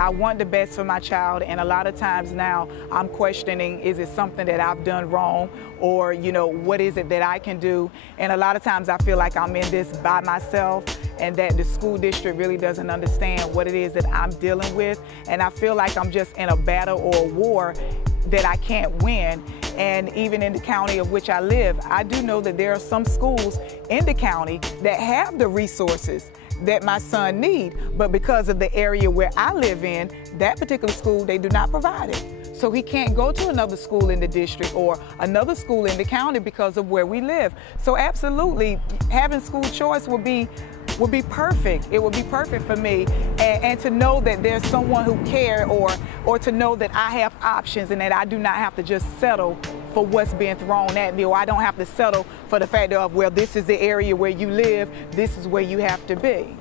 I want the best for my child, and a lot of times now I'm questioning, is it something that I've done wrong, or what is it that I can do? And a lot of times I feel like I'm in this by myself, and that the school district really doesn't understand what it is that I'm dealing with, and I feel like I'm just in a battle or a war that I can't win. And even in the county of which I live, I do know that there are some schools in the county that have the resources that my son needs, but because of the area where I live in, that particular school, they do not provide it. So he can't go to another school in the district or another school in the county because of where we live. So absolutely, having school choice would be perfect. It would be perfect for me, and to know that there's someone who cares, or to know that I have options and that I do not have to just settle for what's being thrown at me, or I don't have to settle for the fact of, well, this is the area where you live, this is where you have to be.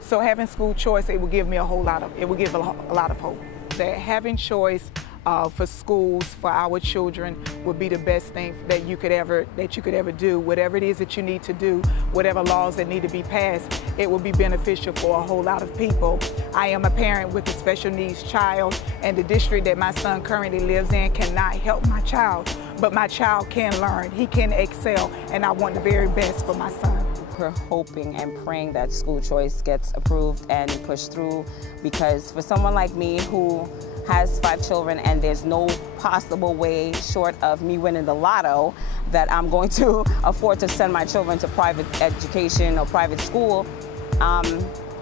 So having school choice, it will give me a lot of hope. That having choice for schools for our children would be the best thing that you could ever do. Whatever it is that you need to do, whatever laws that need to be passed, it will be beneficial for a whole lot of people. I am a parent with a special needs child, and the district that my son currently lives in cannot help my child, but my child can learn, he can excel, and I want the very best for my son. We're hoping and praying that school choice gets approved and pushed through, because for someone like me who has 5 children and there's no possible way short of me winning the lotto that I'm going to afford to send my children to private education or private school,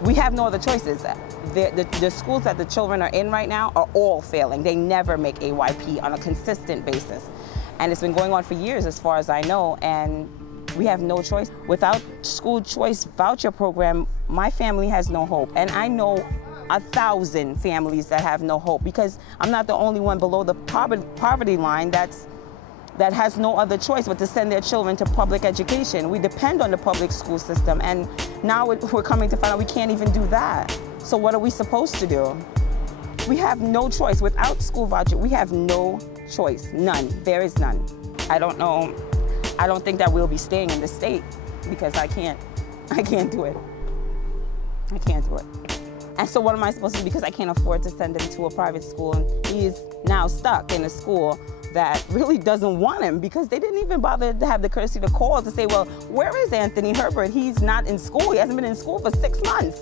we have no other choices. The schools that the children are in right now are all failing. They never make AYP on a consistent basis. And it's been going on for years as far as I know, and we have no choice. Without school choice voucher program, my family has no hope. And I know 1,000 families that have no hope, because I'm not the only one below the poverty line that has no other choice but to send their children to public education. We depend on the public school system, and now we're coming to find out we can't even do that. So what are we supposed to do? We have no choice. Without school voucher, we have no choice. None. There is none. I don't know. I don't think that we'll be staying in the state, because I can't do it. I can't do it. And so what am I supposed to do, because I can't afford to send him to a private school, and he's now stuck in a school that really doesn't want him, because they didn't even bother to have the courtesy to call to say, well, where is Anthony Herbert? He's not in school. He hasn't been in school for 6 months.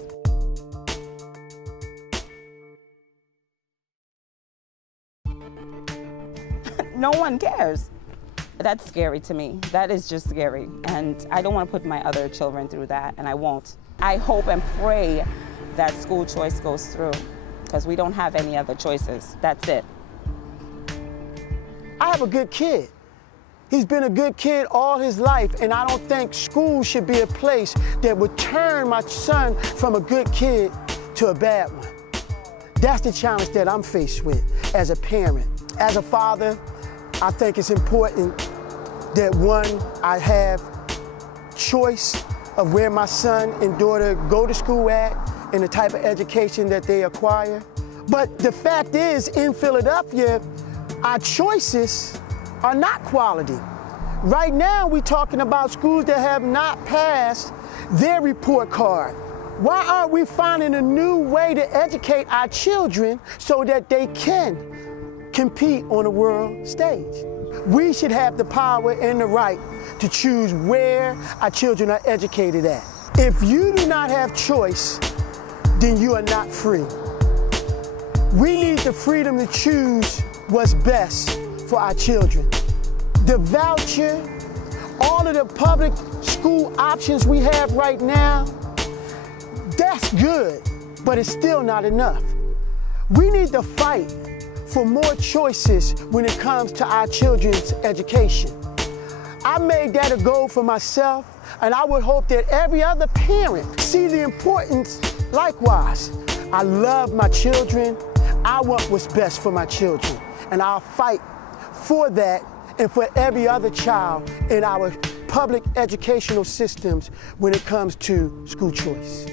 No one cares. That's scary to me. That is just scary. And I don't want to put my other children through that, and I won't. I hope and pray that school choice goes through, because we don't have any other choices. That's it. I have a good kid. He's been a good kid all his life, and I don't think school should be a place that would turn my son from a good kid to a bad one. That's the challenge that I'm faced with as a parent. As a father, I think it's important that, one, I have choice of where my son and daughter go to school at and the type of education that they acquire. But the fact is, in Philadelphia, our choices are not quality. Right now, we're talking about schools that have not passed their report card. Why aren't we finding a new way to educate our children so that they can compete on the world stage? We should have the power and the right to choose where our children are educated at. If you do not have choice, then you are not free. We need the freedom to choose what's best for our children. The voucher, all of the public school options we have right now, that's good, but it's still not enough. We need to fight for more choices when it comes to our children's education. I made that a goal for myself, and I would hope that every other parent see the importance likewise. I love my children. I want what's best for my children, and I'll fight for that and for every other child in our public educational systems when it comes to school choice.